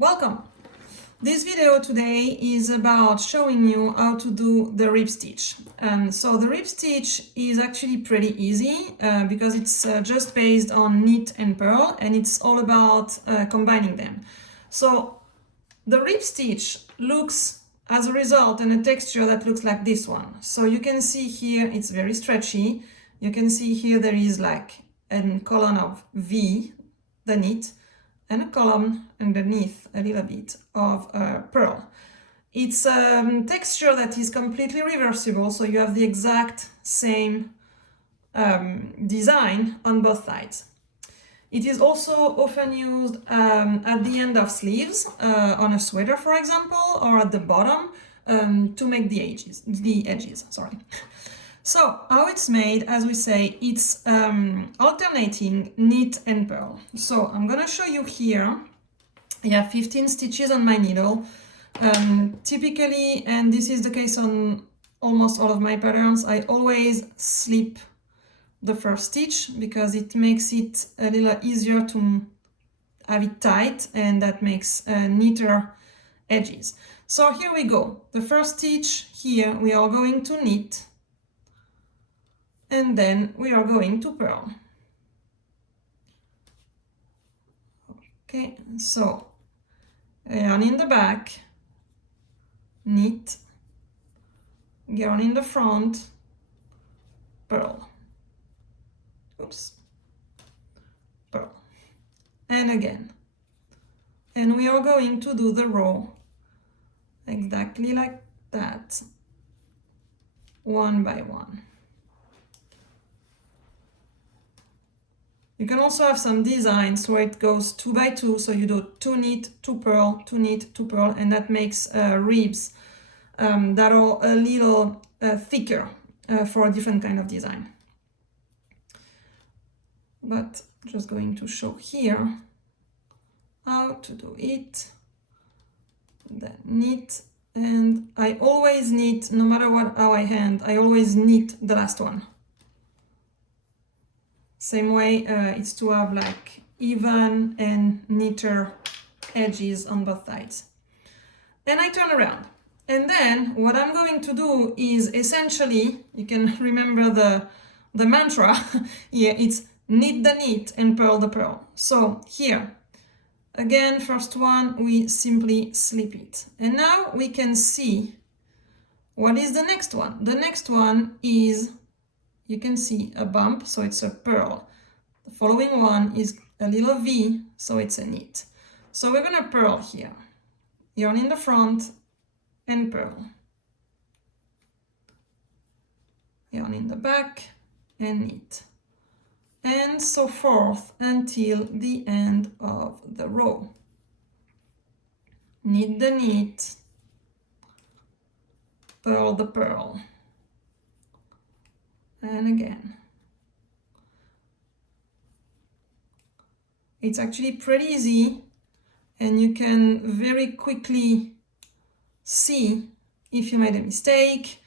Welcome! This video today is about showing you how to do the rib stitch. So the rib stitch is actually pretty easy because it's just based on knit and purl, and it's all about combining them. So the rib stitch looks as a result in a texture that looks like this one. So you can see here it's very stretchy. You can see here there is like a column of V, the knit, and a column underneath a little bit of purl. It's a texture that is completely reversible, so you have the exact same design on both sides. It is also often used at the end of sleeves, on a sweater, for example, or at the bottom to make the edges. Sorry. So how it's made, as we say, it's alternating knit and purl. So I'm gonna show you here. I have 15 stitches on my needle. Typically, and this is the case on almost all of my patterns, I always slip the first stitch because it makes it a little easier to have it tight, and that makes neater edges. So here we go. The first stitch here, we are going to knit, and then we are going to purl. Okay, so yarn in the back, knit, yarn in the front, purl. Oops, purl, and again. And we are going to do the row exactly like that, one by one. You can also have some designs where it goes 2 by 2, so you do 2 knit, 2 purl, 2 knit, 2 purl, and that makes ribs that are a little thicker for a different kind of design. But just going to show here how to do it. Then knit, and I always knit, no matter how I hand, I always knit the last one. Same way, it's to have like even and neater edges on both sides. And I turn around. And then what I'm going to do is essentially, you can remember the mantra here, it's knit the knit and purl the purl. So here, again, first one, we simply slip it. And now we can see what is the next one. The next one is, you can see a bump, so it's a purl. The following one is a little V, so it's a knit. So we're gonna purl here. Yarn in the front and purl. Yarn in the back and knit. And so forth until the end of the row. Knit the knit, purl the purl. And again. It's actually pretty easy, and you can very quickly see if you made a mistake,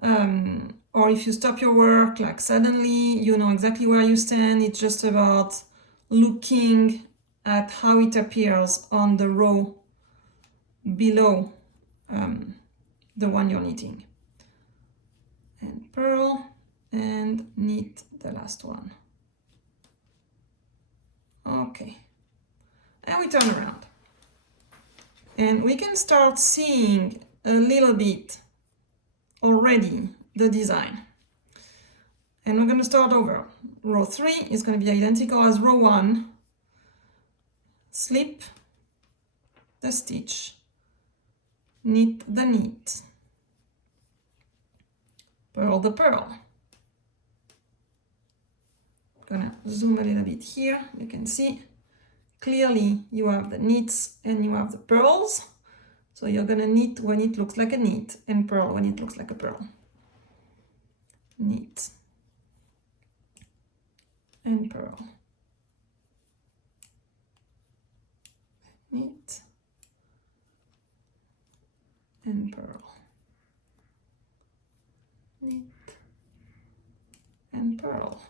or if you stop your work, like suddenly you know exactly where you stand. It's just about looking at how it appears on the row below the one you're knitting. And purl and knit the last one. Okay, and we turn around. And we can start seeing a little bit already the design. And we're going to start over. Row 3 is going to be identical as row 1. Slip the stitch, knit the knit, purl the purl. Gonna zoom a little bit here. You can see clearly you have the knits and you have the purls. So you're gonna knit when it looks like a knit and purl when it looks like a purl. Knit and purl. Knit and purl. Knit and purl.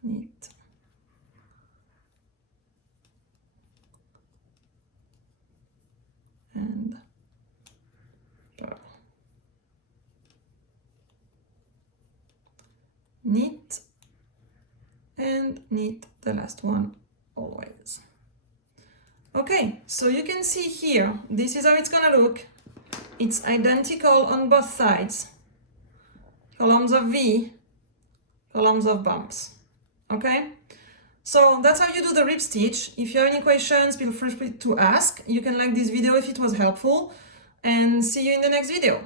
Knit knit, and knit the last one always. Okay, so you can see here, this is how it's gonna look. It's identical on both sides. Columns of V, columns of bumps. Okay? So that's how you do the rib stitch. If you have any questions, feel free to ask. You can like this video if it was helpful, and see you in the next video.